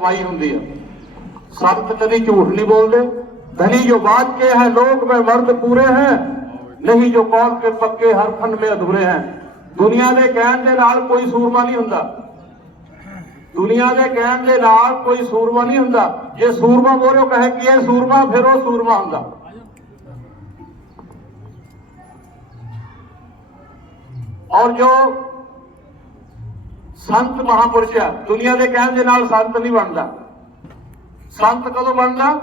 ਕਮਾਈ ਹੁੰਦੀ ਹੈ ਸੰਤ ਕਦੀ ਝੂਠ ਨਹੀਂ ਬੋਲਦੇ धनी जो बात के हैं लोग में मर्द पूरे हैं नहीं जो कौल के पक्के हर फन में अधूरे हैं ਦੁਨੀਆ ਦੇ ਕਹਿਣ ਦੇ ਨਾਲ ਕੋਈ ਸੂਰਮਾ ਨਹੀਂ ਹੁੰਦਾ ਦੁਨੀਆ ਦੇ ਕਹਿਣ ਦੇ ਨਾਲ ਕੋਈ ਸੂਰਮਾ ਨਹੀਂ ਹੁੰਦਾ ਜੇ ਸੂਰਮਾ ਮੋਰਿਓ ਕਹੇ ਕਿ ਇਹ ਸੂਰਮਾ ਫਿਰ ਉਹ ਸੂਰਮਾ ਹੁੰਦਾ ਔਰ ਜੋ ਸੰਤ ਮਹਾਪੁਰਸ਼ ਹੈ। ਦੁਨੀਆ ਦੇ ਕਹਿਣ ਦੇ ਨਾਲ ਸੰਤ ਨਹੀਂ ਬਣਦਾ। ਸੰਤ ਕਦੋਂ ਬਣਦਾ?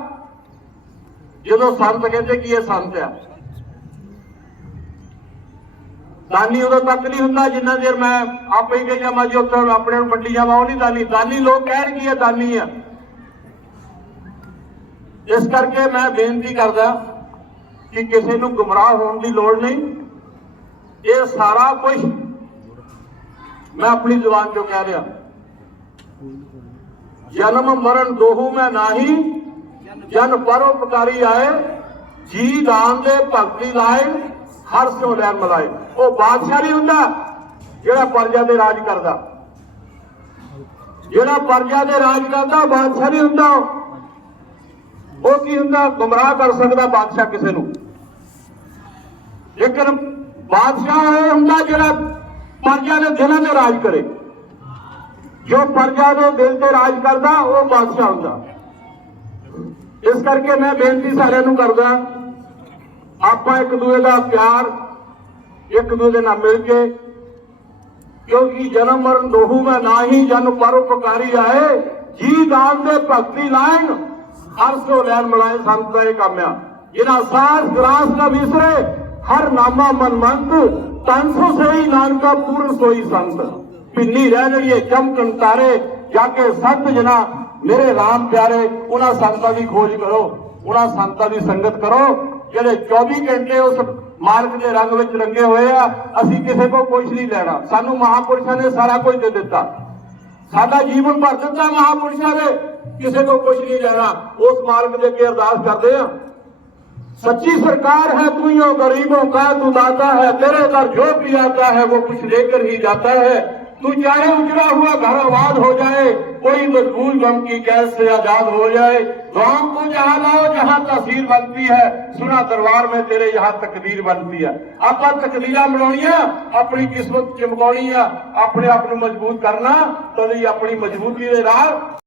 ਜਦੋਂ ਸੰਤ ਕਹਿੰਦੇ ਕਿ ਇਹ ਸੰਤ ਆ ਦਾਨੀ ਉਦੋਂ ਤੱਕ ਨਹੀਂ ਹੁੰਦਾ, ਜਿੰਨਾ ਚਿਰ ਮੈਂ ਆਪੇ ਹੀ ਕਹੀ ਜਾਵਾਂ ਜੀ, ਉੱਥੇ ਆਪਣੇ ਨੂੰ ਮੰਡੀ ਜਾਵਾਂ, ਉਹ ਨਹੀਂ ਦਾਨੀ। ਦਾਨੀ ਲੋਕ ਕਹਿਣ ਕੀ ਇਹ ਦਾਨੀ ਆ ਇਸ ਕਰਕੇ ਮੈਂ ਬੇਨਤੀ ਕਰਦਾ ਕਿ ਕਿਸੇ ਨੂੰ ਗੁੰਮਰਾਹ ਹੋਣ ਦੀ ਲੋੜ ਨਹੀਂ। ਇਹ ਸਾਰਾ ਕੁਝ ਮੈਂ ਆਪਣੀ ਜ਼ੁਬਾਨ ਚੋਂ ਕਹਿ ਰਿਹਾ। ਜਨਮ ਮਰਨ ਦੋਹੂ ਮੈਂ ਨਾਹੀ, ਜਨ ਪਰਉਪਕਾਰੀ ਆਏ, ਜੀ ਦਾਨ ਦੇ ਭਗਤੀ ਲਾਏ, ਹਰ ਸਿਓ ਲੈਣ ਮਲਾਏ। ਉਹ ਬਾਦਸ਼ਾਹ ਨਹੀਂ ਹੁੰਦਾ ਜਿਹੜਾ ਪਰਜਾ ਦੇ ਰਾਜ ਕਰਦਾ। ਜਿਹੜਾ ਪਰਜਾ ਦੇ ਰਾਜ ਕਰਦਾ ਉਹ ਬਾਦਸ਼ਾਹ ਨਹੀਂ ਹੁੰਦਾ ਉਹ ਕੀ ਹੁੰਦਾ? ਗੁੰਮਰਾਹ ਕਰ ਸਕਦਾ ਬਾਦਸ਼ਾਹ ਕਿਸੇ ਨੂੰ। ਲੇਕਿਨ ਬਾਦਸ਼ਾਹ ਉਹ ਹੁੰਦਾ ਜਿਹੜਾ ਪਰਜਾ ਦੇ ਦਿਲਾਂ ਤੇ ਰਾਜ ਕਰੇ। ਜੋ ਪਰਜਾ ਦੇ ਦਿਲ ਤੇ ਰਾਜ ਕਰਦਾ, ਉਹ ਬਾਦਸ਼ਾਹ ਹੁੰਦਾ। ਇਸ ਕਰਕੇ ਮੈਂ ਬੇਨਤੀ ਸਾਰਿਆਂ ਨੂੰ ਕਰਦਾ, ਆਪਾਂ ਇੱਕ ਦੂਜੇ ਦਾ ਪਿਆਰ, ਇੱਕ ਦੂਜੇ ਨਾਲ ਮਿਲ ਕੇ, ਕਿਉਂਕਿ ਜਨਮ ਮਰਨ ਦੋਹੂ ਮੈਂ ਨਾਹੀ ਜਨ ਪਰਉਪਕਾਰੀ ਆਏ, ਜੀ ਦਾਨ ਦੇ ਭਗਤੀ ਲਾਇਨ, ਹਰ ਸੋ ਲੈਣ ਮਲਾਏ ਸੰਤ ਦਾ ਇਹ ਕੰਮ ਆ। ਜਿਨਾ ਸਾਸ ਗਲਾਸ ਨਾ ਵਿਸਰੇ, ਹਰ ਨਾਮਾ ਮਨ ਮੰਤ ਤਨ ਸੋਈ ਨਾਨਕਾ ਪੂਰਨ ਸੋਈ ਸੰਤ। ਪਿੰਨੀ ਰਹਿ ਲੜੀਏ ਚਮਕਣ ਤਾਰੇ ਜਾ ਕੇ ਸੰਤ ਜਨਾ ਮੇਰੇ RAM ਪਿਆਰੇ, ਉਹਨਾਂ ਸੰਤਾਂ ਦੀ ਖੋਜ ਕਰੋ। ਉਹਨਾਂ ਸੰਤਾਂ ਦੀ ਸੰਗਤ ਕਰੋ। ਜਿਹੜੇ 24 ਘੰਟੇ ਉਸ ਮਾਰਗ ਦੇ ਰੰਗ ਵਿੱਚ ਰੰਗੇ ਹੋਏ ਆ, ਅਸੀਂ ਕਿਸੇ ਕੋਲ ਕੁਝ ਨਹੀਂ ਲੈਣਾ। ਸਾਨੂੰ ਮਹਾਪੁਰਸ਼ਾਂ ਨੇ ਸਾਰਾ ਕੁਝ ਦੇ ਦਿੱਤਾ। ਸਾਡਾ ਜੀਵਨ ਭਰ ਦਿੱਤਾ ਮਹਾਪੁਰਸ਼ਾਂ ਨੇ। ਕਿਸੇ ਕੋਲ ਕੁਝ ਨਹੀਂ ਲੈਣਾ। ਉਸ ਮਾਰਗ ਦੇ ਅੱਗੇ ਅਰਦਾਸ ਕਰਦੇ ਆ। सच्ची सरकार है, तू यो गरीबों का, तू दाता है, तेरे घर जो भी आता है, वो कुछ लेकर ही जाता है। तू चाहे उजड़ा हुआ घर आबाद हो जाए, कोई मजबूर गम की कैद से आज़ाद हो जाए। गाँव को जहाँ लाओ, जहाँ तस्वीर बनती है, सुना दरबार में तेरे यहाँ तकदीर बनती है। आपका तकदीर बनानिया अपनी किस्मत चमकानी है अपने आप मज़बूत करना तो अपनी मजबूती के रहा